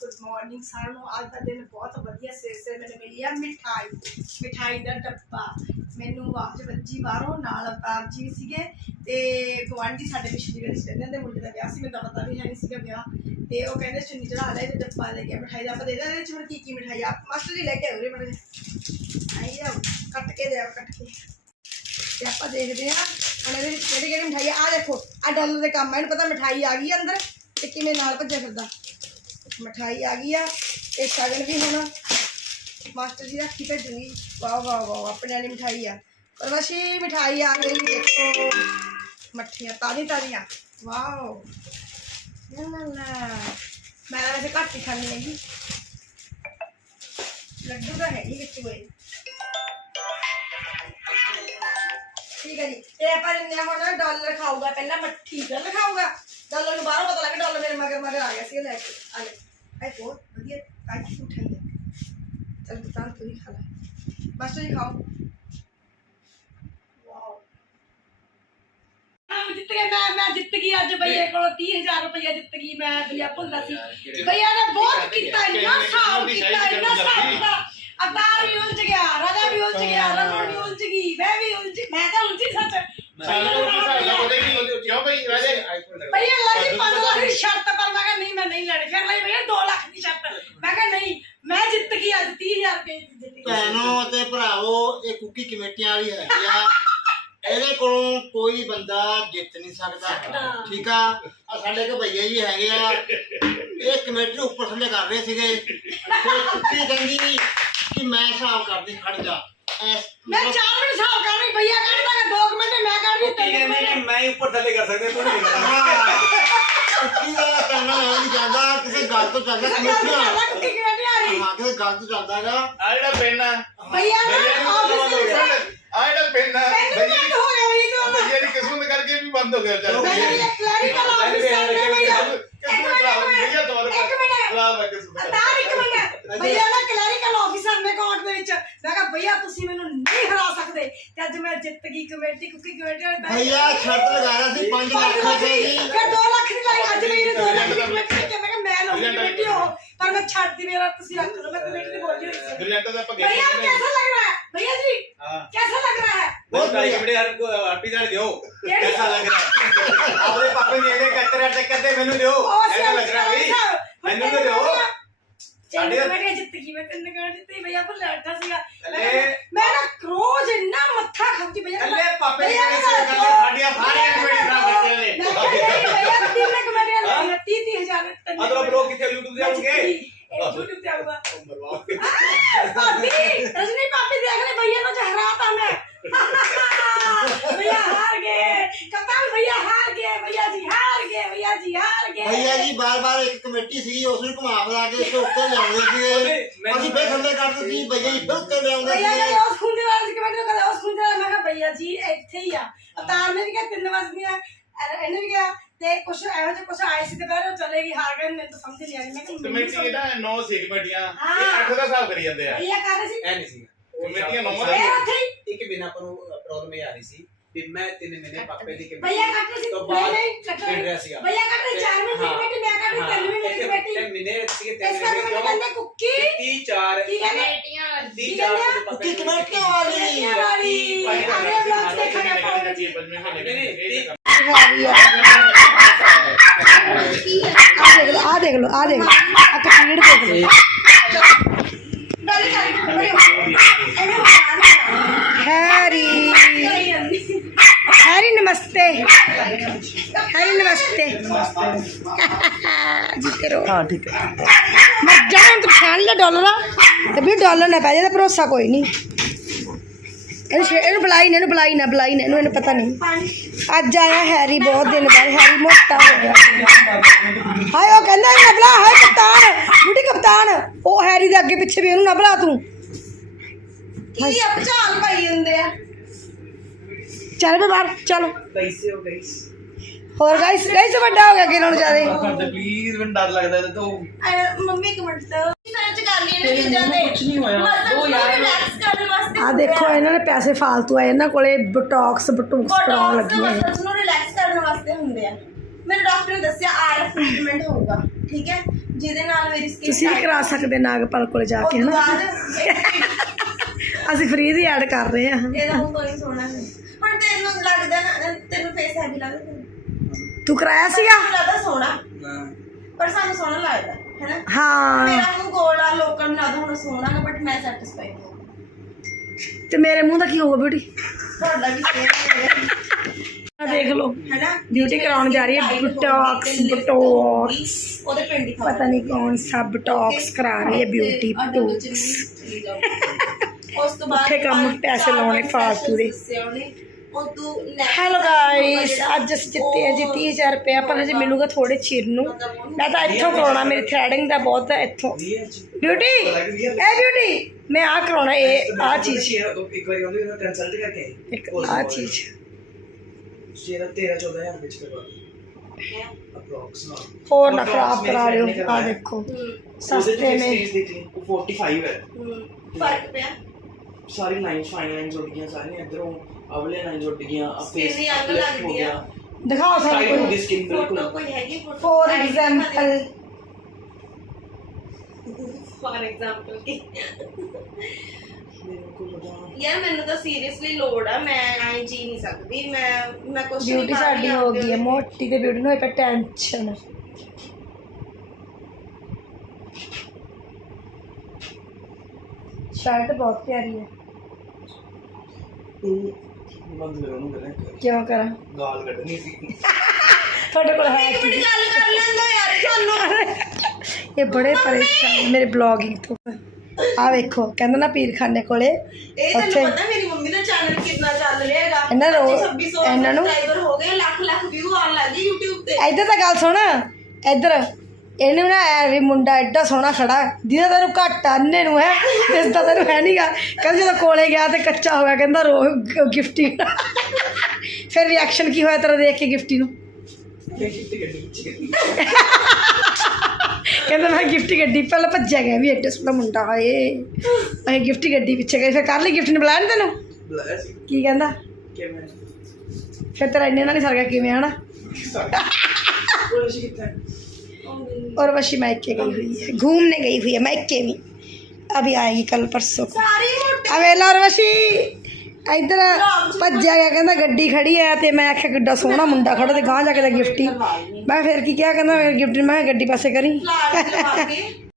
Good morning ਸਾਰਿਆਂ ਨੂੰ ਅੱਜ ਦਾ ਦਿਨ ਬਹੁਤ ਵਧੀਆ ਸਵੇਰ ਸਵੇਰ ਮੈਨੂੰ ਮਿਲੀ ਆ, ਮਿਠਾਈ ਮਿਠਾਈ ਦਾ ਡੱਬਾ। ਮੈਨੂੰ ਆਵਾਜ਼ ਵੱਜੀ ਬਾਹਰੋਂ, ਨਾਲ ਅਵਤਾਰ ਜੀ ਸੀਗੇ ਤੇ ਗਵਾਂਢੀ ਸਾਡੇ ਪਿਛਲੀ ਗਲੀ ਚ ਰਹਿੰਦੇ ਤੇ ਮੁੰਡੇ ਦਾ ਵਿਆਹ ਸੀ, ਮੈਨੂੰ ਤਾਂ ਪਤਾ ਵੀ ਹੈ ਨਹੀਂ ਸੀਗਾ ਵਿਆਹ। ਤੇ ਉਹ ਕਹਿੰਦੇ ਚੁੰਨੀ ਚੜਾ ਲੈ ਤੇ ਡੱਬਾ ਲੈ ਕੇ ਮਿਠਾਈ ਦਾ ਆਪਾਂ ਦੇ ਦੇਣਾ ਇਹਦੇ ਕੀ ਕੀ ਮਿਠਾਈ ਆ? ਮਾਸਟਰ ਜੀ ਲੈ ਕੇ ਆਉਰੇ ਮੜੇ ਆਈ ਆ, ਕੱਟ ਕੇ ਦੇ ਕੱਟ ਕੇ। ਤੇ ਆਪਾਂ ਦੇਖਦੇ ਆ ਹੁਣ ਇਹਦੇ ਵਿੱਚ ਕਿਹੜੀ ਕਿਹੜੀ ਮਿਠਾਈ ਆ। ਆਹ ਦੇਖੋ ਆ ਡਾਲਰ ਦੇ ਕੰਮ ਆ, ਇਹਨੂੰ ਪਤਾ ਮਿਠਾਈ ਆ ਗਈ ਆ ਅੰਦਰ ਤੇ ਕਿਵੇਂ ਨਾਲ ਭੱਜਿਆ ਫਿਰਦਾ। ਮਿਠਾਈ ਆ ਗਈ ਆ ਤੇ ਸ਼ਗਨ ਵੀ ਹੁਣ ਮਾਸਟਰ ਜੀ ਰੱਖੀ ਭੇਜੂਗੀ ਵਾਹ ਵਾਹ ਵਾਹ ਆਪਣੇ ਵਾਲੀ ਮਿਠਾਈ ਆ ਪਰਵਸ਼ੀ ਮਿਠਾਈ ਆ ਗਈ ਦੇਖੋ ਮੱਠੀਆਂ ਤਾਜ਼ੀ ਤਾਜ਼ੀਆਂ ਵਾਓ ਲਾ ਲਾ ਲਾ ਮੈਂ ਤਾਂ ਵੈਸੇ ਘੱਟ ਹੀ ਖਾਣੀ ਹੈਗੀ ਲੱਡੂ ਤਾਂ ਹੈ ਨਹੀਂ ਵਿੱਚ ਕੋਈ ਠੀਕ ਹੈ ਜੀ ਤੇ ਆਪਾਂ ਜਿੰਨੇ ਹੁਣ ਡਾਲਰ ਖਾਊਗਾ ਪਹਿਲਾਂ ਮੱਠੀ ਡਾਲਰ ਖਾਊਗਾ ਡਾਲਰ ਨੂੰ ਬਾਹਰੋਂ ਪਤਾ ਲੱਗਾ ਡਾਲਰ ਮੇਰੇ ਮਗਰ ਮਗਰ ਆ ਗਿਆ ਸੀ ਲੈ ਕੇ ਆ ਲੈ ਇਹ ਬਹੁਤ ਵਧੀਆ ਕਾਚੀ ਉਠਾਈ ਹੈ ਚਲ ਬਤਾ ਤੂੰ ਹੀ ਖਾ ਲੈ ਬਸ ਤੁਸੀਂ ਖਾਓ ਵਾਓ ਮੈਂ ਜਿੱਤ ਗਿਆ ਮੈਂ ਮੈਂ ਜਿੱਤ ਗਈ ਅੱਜ ਭਈਏ ਕੋਲ 30000 ਰੁਪਇਆ ਜਿੱਤ ਗਈ ਮੈਂ ਭਈਆ ਭੁੱਲਦਾ ਸੀ ਭਈਆ ਨੇ ਬਹੁਤ ਕੀਤਾ ਇੰਨਾ ਸਾਬ ਕੀਤਾ ਇੰਨਾ ਸਾਬ ਕੀਤਾ ਅਵਤਾਰ ਵੀ ਉਲਝ ਗਿਆ ਰਾਜਾ ਵੀ ਉਲਝ ਗਿਆ ਰਮਨ ਵੀ ਉਲਝ ਗਈ ਮੈਂ ਵੀ ਉਲਝ ਮੈਂ ਤਾਂ ਉਲਝੀ ਸੱਚ ਭਈਆ ਲੱਗੀ 5 ਲੱਖ ਦੀ ਸ਼ਰਤ ਪਰ ਮੈਂ ਨਹੀਂ ਲੈਣੀ। ਫਿਰ ਲਈ ਭਈਆ 2 ਲੱਖ ਦੀ ਸ਼ਰਤ ਮੈਂ ਕਿਹਾ ਨਹੀਂ ਮੈਂ ਜਿੱਤ ਗਈ ਅੱਜ 30000 ਰੁਪਏ ਦੀ ਜਿੱਤ ਗਈ। ਭੈਣੋ ਅਤੇ ਭਰਾਵੋ ਇਹ ਕੁੱਕੀ ਕਮੇਟੀਆਂ ਵਾਲੀ ਹੈਗੀ ਆ। ਇਹਦੇ ਕੋਲੋਂ ਕੋਈ ਬੰਦਾ ਜਿੱਤ ਨਹੀਂ ਸਕਦਾ। ਠੀਕ ਆ? ਆ ਸਾਡੇ ਕੋ ਭਈਆ ਜੀ ਹੈਗੇ ਆ। ਇਹ ਕਮੇਟੀ ਨੂੰ ਉੱਪਰ ਥੱਲੇ ਕਰ ਰਹੇ ਸੀਗੇ। ਤੇ ਕੁੱਕੀ ਕਹਿੰਦੀ ਕਿ ਮੈਂ ਹਿਸਾਬ ਕਰਦੀ ਖੜ ਜਾ। ਐਸ ਮੈਂ 4 ਮਿੰਟ ਹਿਸਾਬ ਕਰ ਰਹੀ ਭਈਆ ਕਹਿੰਦਾ 2 ਮਿੰਟ ਮੈਂ ਕਰ ਰਹੀ 3 ਮਿੰਟ। ਮੈਂ ਹੀ ਉੱਪਰ ਥੱਲੇ ਕਰ ਸਕਦੇ ਤੂੰ ਨਹੀਂ ਕਰਦਾ। ਹਾਂ, ਕੁੱਕੀ ਦਾ ਕਿਸੇ ਗੱਲ ਤੋਂ ਚੱਲਦਾ ਕਮੇਟੀਆਂ ਕੁੱਕੀ ਕਮੇਟੀ ਆ ਰਹੀ ਹਾਂ ਕਿਸੇ ਗੱਲ ਤੋਂ ਚੱਲਦਾ ਹੈਗਾ। ਆ ਜਿਹੜਾ ਪਿੰਨ ਆ। ਭਈਆ ਨਾ ਆਫਿਸ ਦੇ ਵਿੱਚ ਆ ਜਿਹੜਾ ਪਿੰਨ ਆ। ਮੈਨੂੰ ਬੰਦ ਹੋ ਗਿਆ ਵੀ ਤੂੰ। ਭਈਆ ਦੀ ਕਿਸਮਤ ਕਰਕੇ ਵੀ ਬੰਦ ਹੋ ਗਿਆ ਚੱਲ ਮੈਂ ਇਹ ਕਲੈਰੀਕਲ ਆਫਿਸਰ ਨੇ ਭਈਆ ਕਿਸਮਤ ਖਰਾਬ ਭਈਆ ਦੁਬਾਰਾ ਇੱਕ ਮਿੰਟ। ਖਰਾਬ। ਹੈ ਕਿਸਮਤ ਅਤਾਰ ਇੱਕ ਮਿੰਟ। ਭਈਆ ਨਾ ਕਲੈਰੀਕਲ ਆਫਿਸਰ ਨੇ ਕੋਰਟ ਦੇ ਵਿੱਚ। ਮੈਂ ਕਿਹਾ ਭਈਆ ਤੁਸੀਂ ਮੈਨੂੰ ਨਹੀਂ ਹਰਾ ਸਕਦੇ। ਤੇ ਅੱਜ ਮੈਂ ਜਿੱਤ ਗਈ ਕਮੇਟੀ ਕੁੱਕੀ ਕਮੇਟੀ ਵਾਲੇ ਭਈਆ ਸ਼ਰਤ ਲਗਾ ਰਿਹਾ ਸੀ 5 ਲੱਖ ਰੁਪਏ ਦੀ ਫਿਰ 2 ਲੱਖ ਦੀ ਲਾਈ ਅੱਜ ਮੇਰੀ 2 ਲੱਖ ਦੀ ਕਮੇਟੀ ਕਿ ਮੈਂ ਕਿਹਾ ਮੈਂ ਲੋਕ ਕਮੇਟੀ ਹੋ राती मेरा तुसी रख लो मैं कमेटी ने बोल रही हूं गुरजंत ਦਾ ਆਪਾਂ भैया आपको कैसा लग रहा है भैया जी ਹਾਂ। कैसा लग रहा है ਬਹੁਤ ਬਹੁਤ ਤਾਰੀਖ ਬੜੇ ਹਰ ਕੋ ਹਰਪੀ ਨਾਲ ਦਿਓ। ਕਿਹੜੀ? ਕਿਹਦਾ ਲੱਗ ਰਿਹਾ ਹੈ? ਆਪਦੇ ਪਾਪੇ ਨੇ ਇਹਦੇ ਕੱਤਰੇ ਤੇ ਕੱਦੇ ਮੈਨੂੰ ਦਿਓ। ਐਸਾ ਲੱਗ ਰਿਹਾ ਵੀ ਮੈਨੂੰ ਤਾਂ ਦਿਓ। ਸਾਡੇ ਸਾਡੇ- ਬੈਠੇ ਜਿੱਤਗੀ ਮੈਂ ਤਿੰਨ ਗਾਂ ਜਿੱਤੀ ਭਈਆ ਪਰ ਲੜਦਾ ਸੀਗਾ। ਮੈਂ ਇਕੱਲੇ- ਕਹਿੰਦਾ, ਮੈਂ ਨਾ ਰੋਜ਼ ਇੰਨਾ ਮੱਥਾ ਖਾਂਦੀ ਭਈਆ ਇਕੱਲੇ ਪਾਪੇ ਨੇ ਕਹਿੰਦੇ ਸੀ, ਇਕੱਲੇ ਸਾਡੀਆਂ ਸਾਰੀਆਂ ਭਈਆ ਜੀ ਬਾਰ-ਬਾਰ ਇੱਕ ਕਮੇਟੀ ਸੀਗੀ ਉਸ ਨੂੰ ਘੁਮਾ ਫਿਰਾ ਕੇ ਇਸ ਉੱਤੇ ਲਿਆਉਂਦੇ ਸੀਗੇ। ਅਸੀਂ ਫਿਰ ਥੱਲੇ ਕਰਦੇ ਸੀ ਭਈਆ ਜੀ ਫਿਰ ਉੱਤੇ ਲਿਆਉਂਦੇ ਭਈਆ ਜੀ ਉਸ ਖੁੰਦੇ ਵਾਲੇ ਸੀ ਕਮੈਂਟ ਕਰਿਆ ਉਸ ਖੁੰਦੇ ਵਾਲਾ ਮੈਂ ਕਿਹਾ ਭਈਆ ਜੀ ਇੱਥੇ ਹੀ ਆ। ਅਵਤਾਰ ਨੇ ਵੀ ਕਿਹਾ ਤਿੰਨ ਵਜਦੀਆਂ। ਇਹਨੇ ਵੀ ਕਿਹਾ ਤੇ ਕੁਛ ਇਹੋ ਜਿਹੇ ਕੁਛ ਆਏ ਸੀ ਤੇ ਫਿਰ ਉਹ ਚਲੇ ਗਈ ਹਾਰ ਗਏ ਮੈਨੂੰ ਤਾਂ ਸਮਝ ਨਹੀਂ ਆ ਰਹੀ। ਮੈਂ ਕਿਹਾ ਕਮੇਟੀ ਇਹਦਾ 9 ਸੀ ਕਮੇਟੀਆਂ। ਇਹ 8 ਦਾ ਹਿਸਾਬ ਕਰੀ ਜਾਂਦੇ ਆ। ਭਈਆ ਕਰ ਰਹੇ ਸੀ। ਐ ਨਹੀਂ ਸੀਗਾ ਕਮੇਟੀਆਂ ਨੌਂ ਇਹ ਹੀ। ਇੱਕ ਬਿਨਾ ਪਰ ਪ੍ਰੋਬਲਮ ਇਹ ਆ ਰਹੀ ਸੀ ਵੀ ਮੈਂ ਤਿੰਨ ਮਹੀਨੇ ਪਾਪੇ ਦੀ ਭਈਆ ਕੱਟ ਰਹੇ ਸੀ ਤੋਂ ਨਹੀਂ ਬਾਅਦ ਨਹੀਂ ਕੱਟ ਖੇਡ ਰਹੇ ਰਿਹਾ ਸੀਗਾ ਭਈਆ ਕੱਟ ਰਹੇ ਚਾਰ ਮਿੰਟ ਦੀ ਕਮੇਟੀ ਮੈਂ ਕੱਟ ਰਹੀ ਤਿੰਨ ਮਿੰਟ ਦੀ ਕਮੇਟੀ ਤਿੰਨ ਮਹੀਨੇ ਸੀਗੇ ਇਸ ਤਿੰਨ ਕਰਕੇ ਮਹੀਨੇ ਮੈਨੂੰ ਕਿਉਂ ਕਹਿੰਦੇ ਕੁੱਕੀ 30 4 ਕੀ ਕਹਿੰਦੇ 30 ਕੀ 4 ਕਹਿੰਦੇ ਕੁੱਕੀ ਕਮੇਟੀਆਂ ਵਾਲੀ ਕਮੇਟੀਆਂ ਵਾਲੀ ਅਰੇ ਬਲੌਗ ਦੇਖਣੇ ਪਾਉਂਦੇ ਆ ਦੇਖ ਲਓ ਆ ਦੇਖ ਲਓ ਆ ਦੇਖ ਲਓ ਆ ਕਟੀੜ ਦੇਖ ਲਓ ਹੈਰੀ ਨਮਸਤੇ ਹੈਰੀ ਨਮਸਤੇ ਜੀ ਕਰੋ ਹਾਂ ਠੀਕ ਹੈ ਮੈਂ ਜਾਣ ਤੇ ਪਛਾਣ ਲਿਆ ਡਾਲਰ ਤੇ ਵੀ ਡਾਲਰ ਨਾ ਪੈ ਜਾਏ ਤਾਂ ਭਰੋਸਾ ਕੋਈ ਨਹੀਂ ਇਹਨੂੰ ਛੇ- ਇਹਨੂੰ ਬੁਲਾਈ ਨਾ ਇਹਨੂੰ ਬੁਲਾਈ ਨਾ ਬੁਲਾਈ ਨਾ ਇਹਨੂੰ ਇਹਨੂੰ ਪਤਾ ਨਹੀਂ ਅੱਜ ਆਇਆ ਹੈਰੀ ਬਹੁਤ ਦਿਨ ਬਾਅਦ ਹੈਰੀ ਮੋਟਾ ਹੋ ਗਿਆ ਹਾਏ ਉਹ ਕਹਿੰਦਾ ਨਾ ਬੁਲਾ ਹਾਏ ਕਪਤਾਨ ਬੁੱਢੀ ਕਪਤਾਨ ਉਹ ਹੈਰੀ ਦੇ ਅੱਗੇ ਪਿੱਛੇ ਵੀ ਉਹਨੂੰ ਨਾ ਬੁਲਾ ਤੂੰ ਕੀ ਅਪਚਾਲ ਪਾਈ ਜਾਂਦੇ ਆ ਚੱਲ ਬੇ ਬਾਹਰ ਚੱਲ। ਪੈਸੇ ਹੋ ਗਏ ਹੋਰ ਗਾਇਸ ਗਾਇਸ ਵੱਡਾ ਹੋ ਗਿਆ ਕਿ ਨਾਲੋਂ ਜ਼ਿਆਦਾ? ਕਰਦੇ ਪਲੀਜ਼ ਮੈਨੂੰ ਡਰ ਲੱਗਦਾ ਇਹਦੇ ਤੋਂ। ਮੰਮੀ ਇੱਕ ਮਿੰਟ। ਸਰਚ ਕਰ ਲਈ ਇਹਨਾਂ ਚੀਜ਼ਾਂ ਤੇ। ਕੁਝ ਨਹੀਂ ਹੋਇਆ। ਉਹ ਯਾਰ। ਰਿਲੈਕਸ ਕਰਨ ਵਾਸਤੇ ਆ ਦੇਖੋ ਇਹਨਾਂ ਨੇ ਪੈਸੇ ਫਾਲਤੂ ਆਏ ਇਹਨਾਂ ਕੋਲੇ ਬਟੌਕਸ ਬਟੂਕਸ ਕਰਾਉਣ ਲੱਗੀ ਹੈ। ਬਸ ਨੂੰ ਰਿਲੈਕਸ ਕਰਨ ਵਾਸਤੇ ਹੁੰਦੇ ਆ। ਮੇਰੇ ਡਾਕਟਰ ਨੇ ਦੱਸਿਆ ਆਰਐਫ ਟ੍ਰੀਟਮੈਂਟ ਹੋਊਗਾ। ਠੀਕ ਹੈ? ਜਿਹਦੇ ਨਾਲ ਮੇਰੀ ਸਕਿਨ ਤੁਸੀਂ ਵੀ ਕਰਾ ਸਕਦੇ ਨਾਗਪਾਲ ਕੋਲੇ ਜਾ ਕੇ ਹਨਾ? ਅਸੀਂ ਫ੍ਰੀ ਦੀ ਐਡ ਕਰ ਰਹੇ ਹਾਂ। ਇਹਦਾ ਹੁਣ ਕੋਈ ਸੋਣਾ ਨਹੀਂ। ਹੁਣ ਤੈਨੂੰ ਲੱਗਦਾ ਨਾ ਤੈਨੂੰ ਫੇਸ ਹੈਵੀ ਲੱਗਦਾ ਤੈਨੂੰ। ਤੂੰ ਕਰਾਇਆ ਸੀਗਾ? ਮੈਨੂੰ ਲੱਗਦਾ ਸੋਹਣਾ। ਪਰ ਸਾਨੂੰ ਸੋਹਣਾ ਲੱਗਦਾ ਹੈਨਾ? ਹਾਂ। ਮੇਰਾ ਮੂੰਹ ਗੋਲਾ ਲੋਕਾਂ ਨੂੰ ਲੱਗਦਾ ਹੁਣ ਸੋਹਣਾ ਨਾ ਬਟ ਮੈਂ ਸੈਟੀਸਫਾਈਡ ਹਾਂ ਤੇ ਮੇਰੇ ਮੂੰਹ ਦਾ ਕੀ ਹੋਊਗਾ ਬਿਊਟੀ ਤੁਹਾਡਾ ਵੀ ਸੇਮ ਆ ਦੇਖ ਲਓ। ਹੈਨਾ? ਬਿਊਟੀ ਕਰਾਉਣ ਜਾ ਰਹੀ ਹੈ ਬਟੌਕਸ ਬਟੌਕਸ ਉਹਦੇ ਪਿੰਡ ਹੀ ਪਤਾ ਨਹੀਂ ਕੌਣ ਸਾ ਬਟੌਕਸ ਕਰਾ ਰਹੀ ਹੈ ਬਿਊਟੀ ਬਟੌਕਸ ਉਸ ਤੋਂ ਬਾਅਦ ਉੱਥੇ ਕੰਮ ਪੈਸੇ ਲਾਉਣੇ ਫਾਲਤੂ ਦੇ। ਉਹਨੇ। ਹੈਲੋ ਗਾਇਸ ਅੱਜ ਅਸੀਂ ਜਿੱਤੇ ਆ ਜੀ ਉਹ 30000 ਰੁਪਏ ਪਰ ਹਜੇ ਮਿਲੂਗਾ ਥੋੜੇ ਚਿਰ ਨੂੰ। ਮੈਂ ਤਾਂ ਇੱਥੋਂ ਕਰਾਉਣਾ ਮੇਰੀ ਥ੍ਰੈਡਿੰਗ ਦਾ ਬਹੁਤ ਹੈ ਇੱਥੋਂ। ਬਿਊਟੀ ਇਹ ਬਿਊਟੀ ਮੈਂ ਆ ਕਰਾਉਣਾ ਇਹ ਆ ਚੀਜ਼। ਇੱਕ ਵਾਰੀ ਉਹਦੇ ਨਾਲ ਕੰਸਲਟ ਕਰਕੇ ਇੱਕ ਆ ਚੀਜ਼ ਜਿਹੜਾ 13 14000 ਵਿੱਚ ਕਰਵਾ ਹੋਰ ਨਾ ਖਰਾਬ ਕਰਾ ਲਿਓ ਆ ਦੇਖੋ। ਸਸਤੇ ਨੇ। ਸਟੇਜ ਦੇਖ ਲਈ ਉਹ 45 ਹੈ। ਫ਼ਰਕ ਪਿਆ। ਸਾਰੀ ਲਾਈਨਸ ਫਾਈਨ ਲਾਈਨਸ ਉੱਡ ਗਈਆਂ ਸਾਰੀਆਂ ਇਧਰੋਂ ਅਵਲੇ ਲਾਈਨਸ ਉੱਡ ਗਈਆਂ ਆ Skin face ਦੀ ਅੱਗ left ਲੱਗਦੀ ਹੋ ਆ। ਗਿਆ ਦਿਖਾਓ ਸਾਨੂੰ ਟਾਈਟ ਹੋ ਕੋਈ ਗਈ ਸਕਿਨ ਫੋਟੋ ਬਿਲਕੁਲ ਕੋਈ ਹੈਗੀ photo for example for example ਕਿ ਮੇਰੇ ਕੋਲ ਪਤਾ ਯਾਰ ਮੈਨੂੰ ਤਾਂ ਸੀਰੀਅਸਲੀ ਲੋੜ ਆ ਮੈਂ ਐਂ ਜੀ ਨਹੀਂ ਸਕਦੀ ਮੈਂ ਮੈਂ ਕੁਛ ਨਹੀਂ ਬਿਊਟੀ ਸਾਡੀ ਹੋ ਗਈ ਹੈ ਮੋਟੀ ਤੇ ਬਿਊਟੀ ਨੂੰ ਹੋਈ ਪਈ ਟੈਨਸ਼ਨ ਸ਼ਰਟ ਬਹੁਤ ਪਿਆਰੀ ਹੈ। ਬੰਦ ਕਰੋ ਨੂੰ ਕਰਾਂ ਕਿਉਂ ਕਰਾਂ? ਗਾਲ ਕੱਢਣੀ ਸੀ। ਤੁਹਾਡੇ ਕੋਲ ਹੈ ਕੀ ਗੱਲ ਕਰ ਲੈਂਦਾ ਯਾਰ ਸਾਨੂੰ ਇਹ ਬੜੇ ਪਰੇਸ਼ਾਨ ਮੇਰੇ ਬਲੌਗਿੰਗ ਤੋਂ। ਆ ਵੇਖੋ ਕਹਿੰਦਾ ਨਾ ਪੀਰਖਾਨੇ ਕੋਲੇ। ਇਹ ਤੁਹਾਨੂੰ ਪਤਾ ਮੇਰੀ ਮੰਮੀ ਦਾ ਚੈਨਲ ਕਿੰਨਾ ਚੱਲ ਰਿਹਾ ਹੈਗਾ। ਇਹਨਾਂ ਨੂੰ- 2600 ਇਹਨਾਂ ਨੂੰ- ਸਬਸਕ੍ਰਾਈਬਰ ਹੋ ਗਏ ਲੱਖ ਲੱਖ ਵਿਊ ਆਉਣ ਲੱਗੇ YouTube ਤੇ। ਇੱਧਰ ਤਾਂ ਗੱਲ ਸੁਣ ਇੱਧਰ। ਇਹਨੂੰ ਨਾ ਐ ਵੀ ਮੁੰਡਾ ਐਡਾ ਸੋਹਣਾ ਖੜਾ ਜਿਹਦਾ ਤੈਨੂੰ ਘੱਟ ਆ, ਅੰਨੇ ਨੂੰ ਹੈ ਇਸ ਦਾ ਤੈਨੂੰ ਹੈ ਨਹੀਂਗਾ ਕਹਿੰਦਾ ਜਦੋਂ ਕੋਲੇ ਗਿਆ ਤੇ ਕੱਚਾ ਹੋ ਗਿਆ ਕਹਿੰਦਾ ਰੋ ਗਿਫਟੀ ਫਿਰ ਰਿਐਕਸ਼ਨ ਕੀ ਹੋਇਆ ਤੇਰਾ ਦੇਖ ਕੇ ਗਿਫਟੀ ਨੂੰ? ਕਹਿੰਦਾ ਮੈਂ ਗਿਫਟੀ ਗੱਡੀ ਪਹਿਲਾਂ ਭੱਜਿਆ ਗਿਆ ਵੀ ਐਡਾ ਸੋਹਣਾ ਮੁੰਡਾ ਹਾਏ। ਅਸੀਂ ਗਿਫਟੀ ਗੱਡੀ ਪਿੱਛੇ ਗਏ ਫਿਰ ਕਰ ਲਈ ਗਿਫਟ ਨੇ ਬੁਲਾਇਆ ਨੀ ਤੈਨੂੰ? ਬੁਲਾਇਆ ਸੀ। ਕੀ ਕਹਿੰਦਾ? ਕਿ ਮੈਂ ਫਿਰ ਤੇਰਾ ਇੰਨੇ ਨਾਲ ਨਹੀਂ ਸਰ ਗਿਆ ਕਿਵੇਂ ਹਨਾ? ਉਹ ਸੀ ਕਿੱਥੇ? और वशी मायके गई हुई है घूमने गई हुई है मायके में अभी आएगी कल परसों को ਸਾਰੀ ਮੋਟੇ ਅਵੇਲਾ ਔਰ ਵਸ਼ੀ ਇਧਰ ਭੱਜਿਆ ਗਿਆ ਕਹਿੰਦਾ ਗੱਡੀ ਖੜੀ ਐ ਤੇ ਮੈਂ ਆਖਿਆ ਕਿੱਡਾ ਸੋਹਣਾ ਮੁੰਡਾ ਖੜਾ ਤੇ ਗਾਂ ਜਾ ਕੇ ਤਾਂ ਗਿਫਟੀ ਮੈਂ ਫਿਰ ਕੀ ਕਿਹਾ ਕਹਿੰਦਾ ਗਿਫਟ ਮੈਂ ਕਿਹਾ ਗੱਡੀ ਪਾਸੇ ਕਰੀ ਫਲਾਰ ਲਵਾ ਕੇ